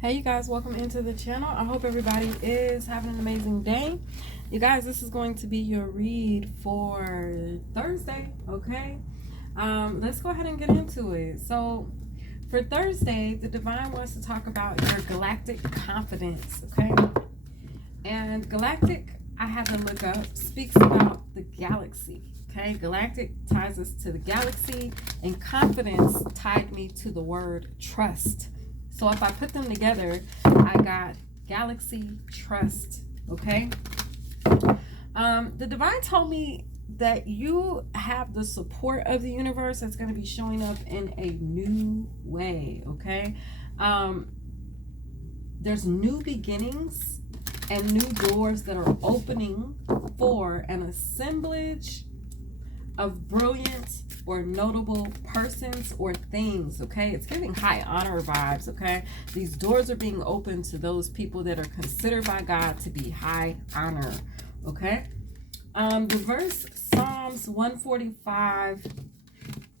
Hey you guys, welcome into the channel. I hope everybody is having an amazing day. You guys, this is going to be your read for Thursday, okay? Let's go ahead and get into it. So for Thursday, the divine wants to talk about your galactic confidence, okay? And galactic, I had to look up, speaks about the galaxy, okay? Galactic ties us to the galaxy, and confidence tied me to the word trust. So if I put them together, I got galaxy trust, okay? The divine told me that you have the support of the universe that's going to be showing up in a new way, okay? There's new beginnings and new doors that are opening for an assemblage of brilliant or notable persons or things, okay? It's giving high honor vibes, okay? These doors are being opened to those people that are considered by God to be high honor, okay? The verse, Psalms 145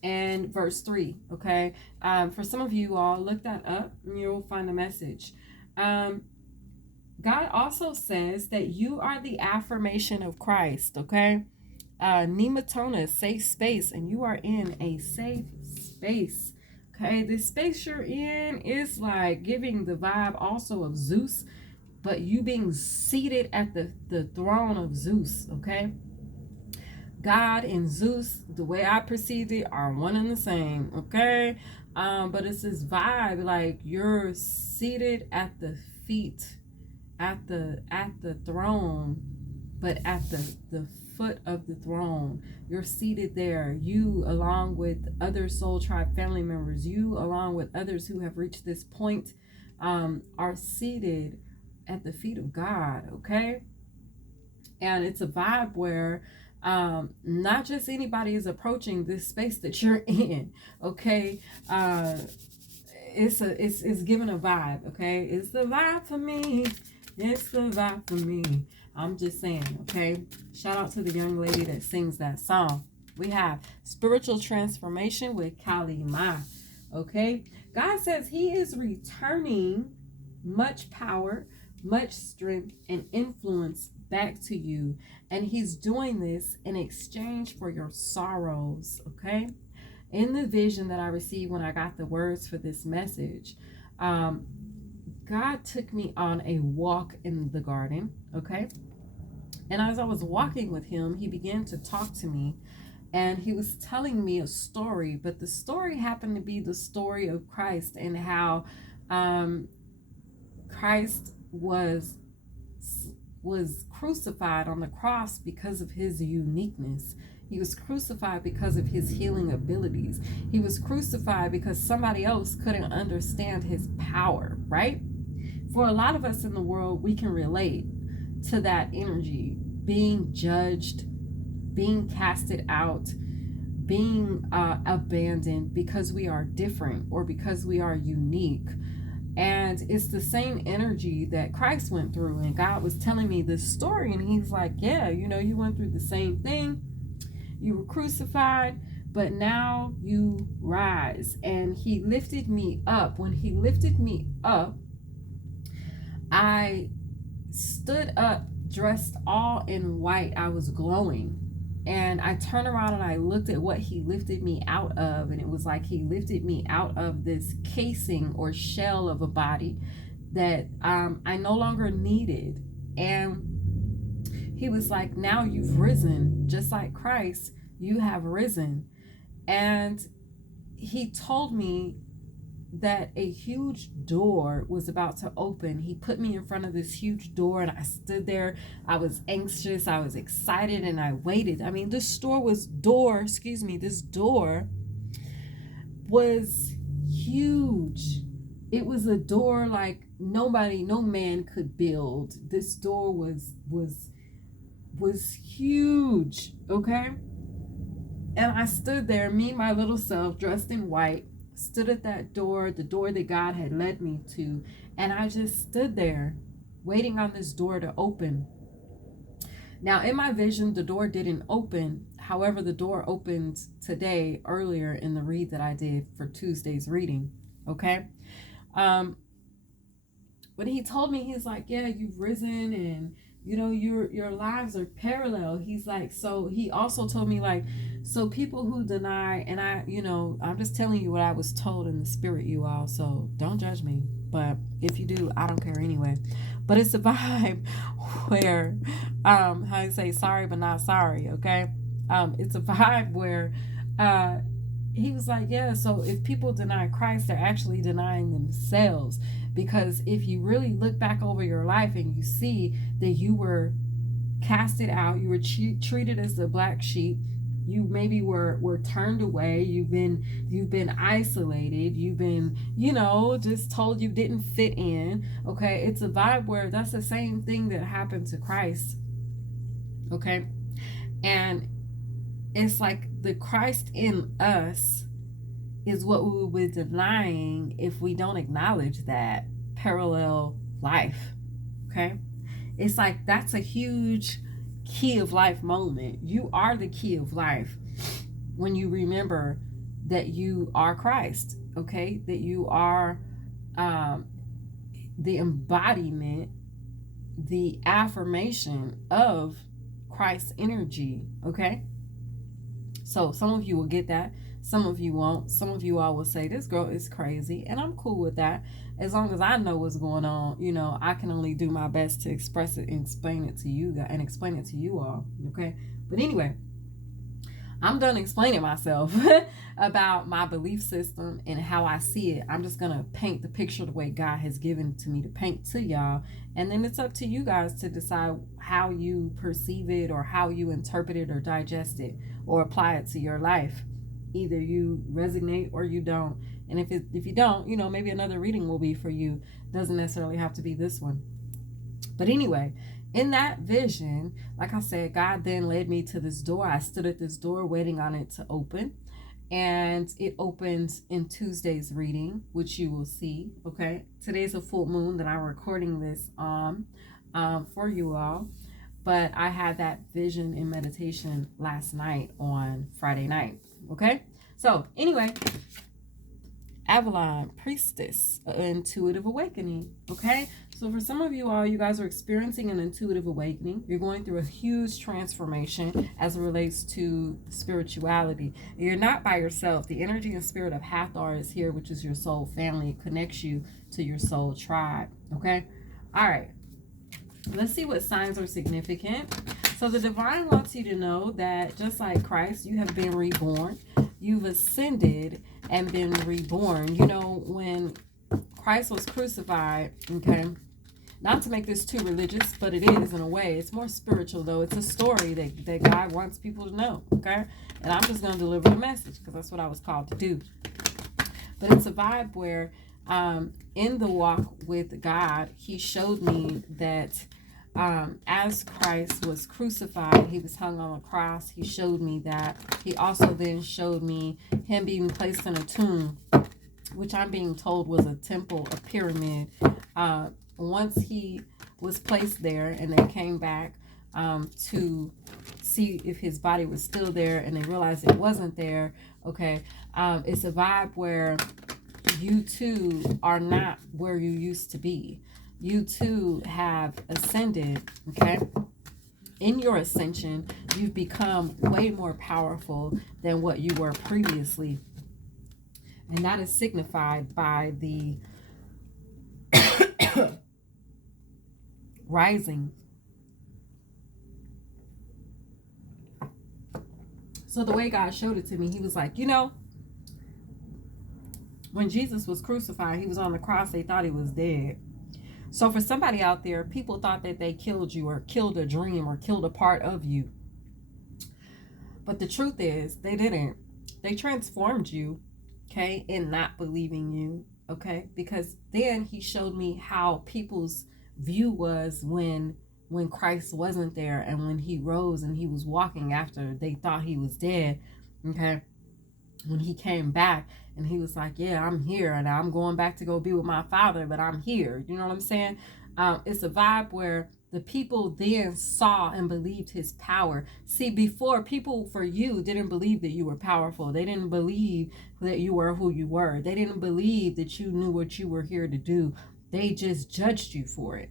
and verse 3, okay? For some of you all, look that up and you'll find the message. God also says that you are the affirmation of Christ, okay? Nematona, safe space, and you are in a safe space. Okay, this space you're in is like giving the vibe also of Zeus, but you being seated at the throne of Zeus. Okay, God and Zeus, the way I perceive it, are one and the same. Okay, but it's this vibe like you're seated at the feet, at the throne, but at the foot of the throne. You're seated there. You, along with other Soul Tribe family members, you, along with others who have reached this point, are seated at the feet of God, okay? And it's a vibe where not just anybody is approaching this space that you're in, okay? It's given a vibe, okay? It's the vibe for me. It's the vibe for me. I'm just saying, okay? Shout out to the young lady that sings that song. We have spiritual transformation with Kali Ma, okay? God says he is returning much power, much strength, and influence back to you. And he's doing this in exchange for your sorrows, okay? In the vision that I received when I got the words for this message, God took me on a walk in the garden, okay? And as I was walking with him, he began to talk to me, and he was telling me a story, but the story happened to be the story of Christ and how Christ was crucified on the cross because of his uniqueness. He was crucified because of his healing abilities. He was crucified because somebody else couldn't understand his power, right? For a lot of us in the world, we can relate to that energy, being judged, being casted out, being abandoned because we are different or because we are unique. And it's the same energy that Christ went through. And God was telling me this story, and he's like, yeah, you went through the same thing. You were crucified, but now you rise. And he lifted me up. When he lifted me up, I stood up dressed all in white. I was glowing. And I turned around and I looked at what he lifted me out of. And it was like he lifted me out of this casing or shell of a body that I no longer needed. And he was like, now you've risen. Just like Christ, you have risen. And he told me that a huge door was about to open. He put me in front of this huge door, and I stood there. I was anxious, I was excited, and I waited. I mean, this door was huge. It was a door like no man could build. This door was huge, okay? And I stood there, me, my little self, dressed in white, stood at that door, the door that God had led me to, and I just stood there waiting on this door to open. Now, in my vision, the door didn't open. However, the door opened today, earlier in the read that I did for Tuesday's reading, okay? when he told me, he's like, yeah, you've risen, and you know, your lives are parallel. He's like, so he also told me, like, so people who deny, and I, you know, I'm just telling you what I was told in the spirit, you all, so don't judge me, but if you do, I don't care anyway. But it's a vibe where how you say, sorry but not sorry, okay? It's a vibe where uh he was like, yeah, so if people deny Christ, they're actually denying themselves. Because if you really look back over your life and you see that you were casted out, you were treated as the black sheep, you maybe were turned away, you've been isolated, you've been, you know, just told you didn't fit in, okay? It's a vibe where that's the same thing that happened to Christ, okay? And it's like the Christ in us is what we will be denying if we don't acknowledge that parallel life, okay? It's like that's a huge key of life moment. You are the key of life when you remember that you are Christ, okay? That you are the embodiment, the affirmation of Christ's energy, okay? So some of you will get that, some of you won't. Some of you all will say, this girl is crazy, and I'm cool with that. As long as I know what's going on, you know, I can only do my best to express it and explain it to you guys and explain it to you all, okay? But anyway, I'm done explaining myself about my belief system and how I see it. I'm just going to paint the picture the way God has given to me to paint to y'all. And then it's up to you guys to decide how you perceive it or how you interpret it or digest it or apply it to your life. Either you resonate or you don't. And if you don't, you know, maybe another reading will be for you. Doesn't necessarily have to be this one. But anyway, in that vision, like I said, God then led me to this door. I stood at this door waiting on it to open. And it opens in Tuesday's reading, which you will see, okay? Today's a full moon that I'm recording this on for you all. But I had that vision in meditation last night on Friday night, okay? So anyway, Avalon, Priestess, intuitive awakening, okay? So for some of you all, you guys are experiencing an intuitive awakening. You're going through a huge transformation as it relates to spirituality. You're not by yourself. The energy and spirit of Hathor is here, which is your soul family. It connects you to your soul tribe, okay? All right. Let's see what signs are significant. So the divine wants you to know that just like Christ, you have been reborn. You've ascended and been reborn. You know, when Christ was crucified, okay, not to make this too religious, but it is in a way. It's more spiritual, though. It's a story that God wants people to know, okay? And I'm just going to deliver the message because that's what I was called to do. But it's a vibe where in the walk with God, he showed me that as Christ was crucified, he was hung on a cross. He showed me that. He also then showed me him being placed in a tomb, which I'm being told was a temple, a pyramid. Once he was placed there and they came back to see if his body was still there and they realized it wasn't there, okay, it's a vibe where you too are not where you used to be. You too have ascended, okay? In your ascension, you've become way more powerful than what you were previously. And that is signified by the rising. So the way God showed it to me, he was like, you know, when Jesus was crucified, he was on the cross, they thought he was dead. So for somebody out there, people thought that they killed you or killed a dream or killed a part of you. But the truth is, they didn't. They transformed you, okay, in not believing you, okay? Because then he showed me how people's view was when Christ wasn't there and when he rose and he was walking after they thought he was dead, okay? When he came back and he was like, yeah, I'm here and I'm going back to go be with my father, but I'm here. You know what I'm saying? It's a vibe where the people then saw and believed his power. See, before, people for you didn't believe that you were powerful. They didn't believe that you were who you were. They didn't believe that you knew what you were here to do. They just judged you for it.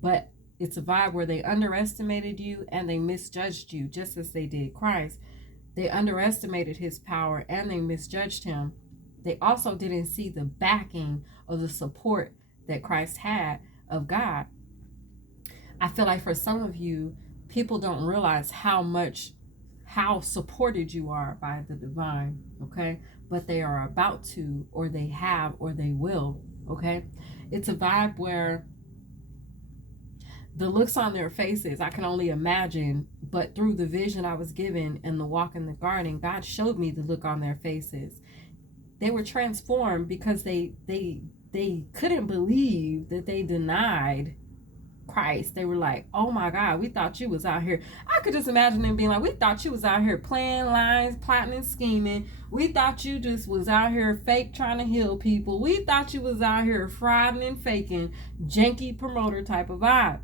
But it's a vibe where they underestimated you and they misjudged you, just as they did Christ. They underestimated his power and they misjudged him. They also didn't see the backing or the support that Christ had of God. I feel like for some of you, people don't realize how supported you are by the divine, okay? But they are about to, or they have, or they will, okay? It's a vibe where the looks on their faces, I can only imagine, but through the vision I was given and the walk in the garden, God showed me the look on their faces. They were transformed because they couldn't believe that they denied Christ. They were like, oh my God, we thought you was out here. I could just imagine them being like, we thought you was out here playing lines, plotting and scheming. We thought you just was out here fake trying to heal people. We thought you was out here frauding and faking, janky promoter type of vibe.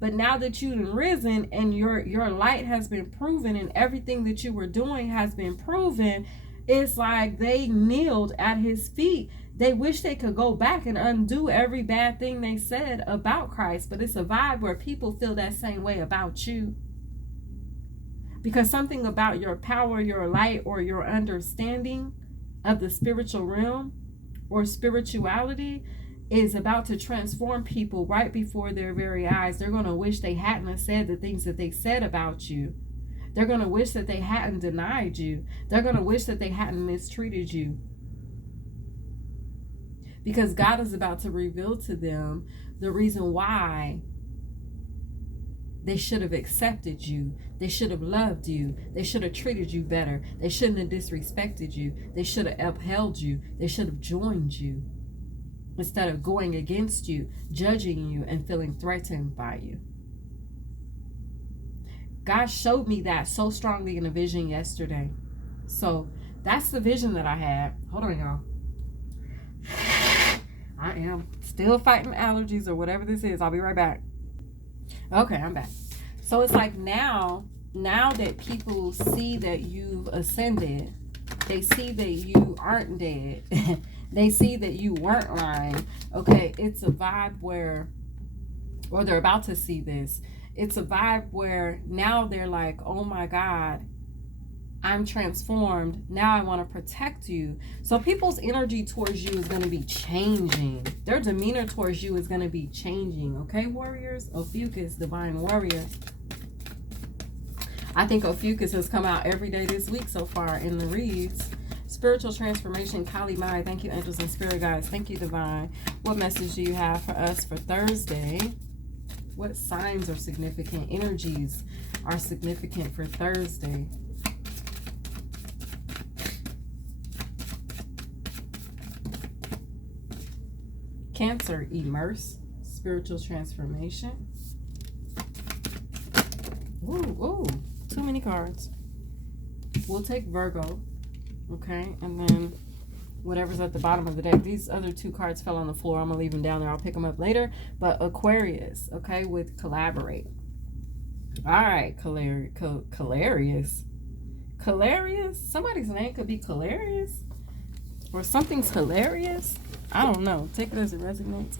But now that you've risen and your light has been proven and everything that you were doing has been proven, it's like they kneeled at his feet. They wish they could go back and undo every bad thing they said about Christ. But it's a vibe where people feel that same way about you. Because something about your power, your light, or your understanding of the spiritual realm or spirituality is about to transform people right before their very eyes. They're going to wish they hadn't said the things that they said about you. They're going to wish that they hadn't denied you. They're going to wish that they hadn't mistreated you. Because God is about to reveal to them the reason why they should have accepted you. They should have loved you. They should have treated you better. They shouldn't have disrespected you. They should have upheld you. They should have joined you instead of going against you, judging you, and feeling threatened by you. God showed me that so strongly in a vision yesterday. So that's the vision that I had. Hold on, y'all. I am still fighting allergies or whatever this is. I'll be right back. Okay, I'm back. So it's like now that people see that you've ascended, they see that you aren't dead. They see that you weren't lying. Okay, it's a vibe where, or they're about to see this. It's a vibe where now they're like, oh my God, I'm transformed. Now I want to protect you. So people's energy towards you is going to be changing. Their demeanor towards you is going to be changing. Okay, warriors? Ophiuchus, divine warrior. I think Ophiuchus has come out every day this week so far in the reads. Spiritual transformation, Kali Mai. Thank you, angels and spirit guides. Thank you, divine. What message do you have for us for Thursday? What signs are significant? Energies are significant for Thursday. Cancer, immerse, spiritual transformation. Ooh, too many cards. We'll take Virgo, okay, and then whatever's at the bottom of the deck. These other two cards fell on the floor. I'm gonna leave them down there. I'll pick them up later. But Aquarius, okay, with collaborate. All right, Calarius. Somebody's name could be Calarius, or something's hilarious. I don't know. Take it as it resonates.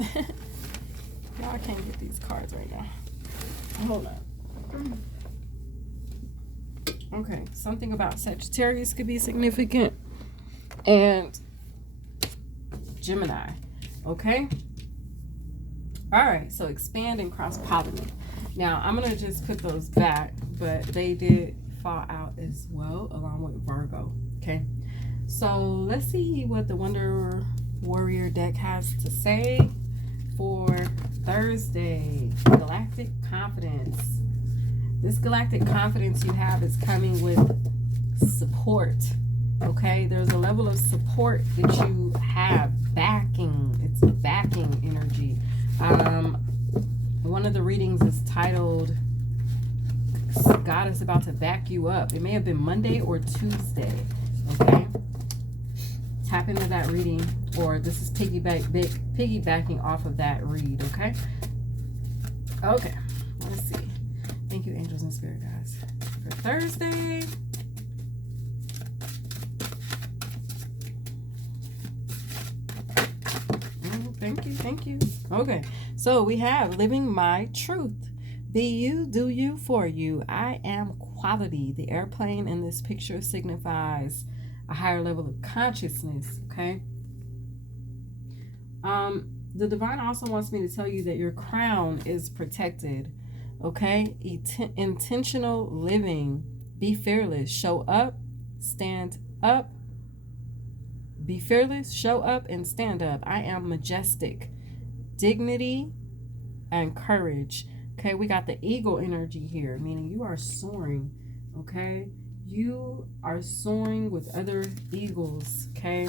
Y'all, I can't get these cards right now. Hold on. Okay, something about Sagittarius could be significant. And Gemini. Okay? Alright, so expand and cross-pollinate. Now, I'm going to just put those back, but they did fall out as well, along with Virgo. Okay? So, let's see what the Wonder Warrior deck has to say for Thursday. Galactic confidence. This galactic confidence you have is coming with support. Okay, there's a level of support that you have, backing. It's backing energy. One of the readings is titled God is about to back you up. It may have been Monday or Tuesday. Okay, tap into that reading, or this is piggybacking off of that read. Okay, let's see. Thank you, angels and spirit guides, for Thursday. Thank you. Okay, so we have living my truth. Be you, do you, for you. I am quality. The airplane in this picture signifies a higher level of consciousness. Okay. The divine also wants me to tell you that your crown is protected. Okay. Intentional living. Be fearless. Show up. Stand up. Be fearless. Show up and stand up. I am majestic. Dignity and courage. Okay, we got the eagle energy here, meaning you are soaring. Okay, you are soaring with other eagles. Okay,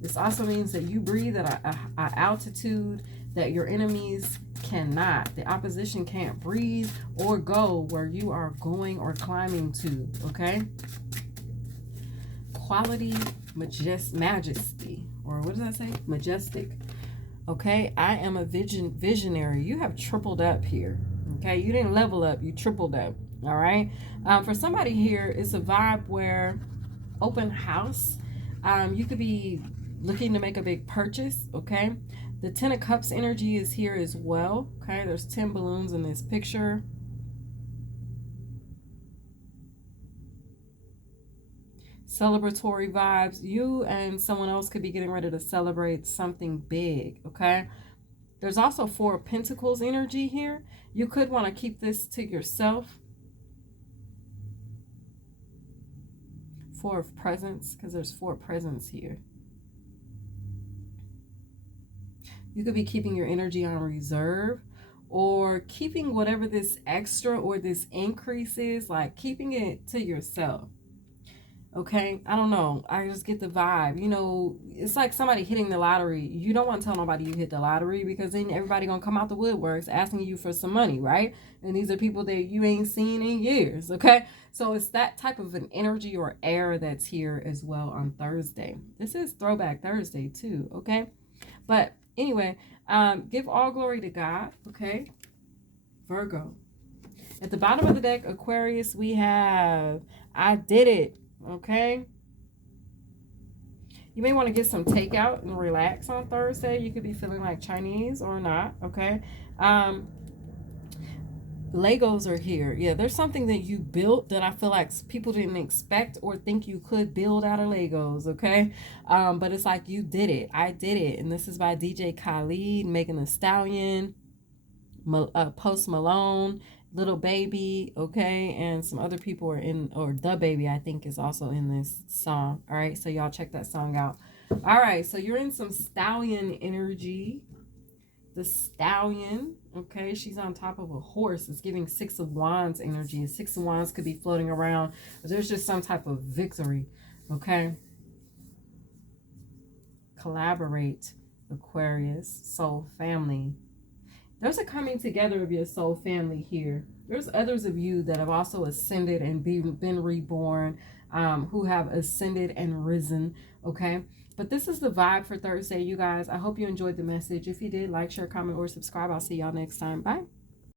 this also means that you breathe at a altitude that your enemies cannot. The opposition can't breathe or go where you are going or climbing to. Okay, quality, majesty, or what does that say? Majestic. Okay, I am a visionary. You have tripled up here. Okay, you didn't level up, you tripled up. All right. For somebody here, it's a vibe where open house. You could be looking to make a big purchase. Okay, the 10 of Cups energy is here as well. Okay, there's 10 balloons in this picture. Celebratory vibes. You and someone else could be getting ready to celebrate something big. Okay, there's also 4 of Pentacles energy here. You could want to keep this to yourself. 4 of Presents, because there's 4 presents here. You could be keeping your energy on reserve, or keeping whatever this extra or this increase is, like keeping it to yourself. Okay, I don't know. I just get the vibe. You know, it's like somebody hitting the lottery. You don't want to tell nobody you hit the lottery, because then everybody gonna come out the woodworks asking you for some money, right? And these are people that you ain't seen in years. Okay, so it's that type of an energy or air that's here as well on Thursday. This is Throwback Thursday too. Okay, but anyway, give all glory to God. Okay, Virgo. At the bottom of the deck, Aquarius, we have I did it. Okay, you may want to get some takeout and relax on Thursday. You could be feeling like Chinese or not. Okay, Legos are here. Yeah, there's something that you built that I feel like people didn't expect or think you could build out of Legos. Okay, but it's like you did it. I did it. And this is by DJ Khaled, Megan Thee Stallion, Post Malone, Little Baby, okay, and some other people are in, or The Baby, I think, is also in this song. All right, so y'all check that song out. All right, so you're in some stallion energy. The stallion, okay, she's on top of a horse. It's giving 6 of Wands energy. 6 of Wands could be floating around, but there's just some type of victory, okay? Collaborate, Aquarius, soul family. There's a coming together of your soul family here. There's others of you that have also ascended and been reborn, who have ascended and risen, okay? But this is the vibe for Thursday, you guys. I hope you enjoyed the message. If you did, like, share, comment, or subscribe. I'll see y'all next time. Bye.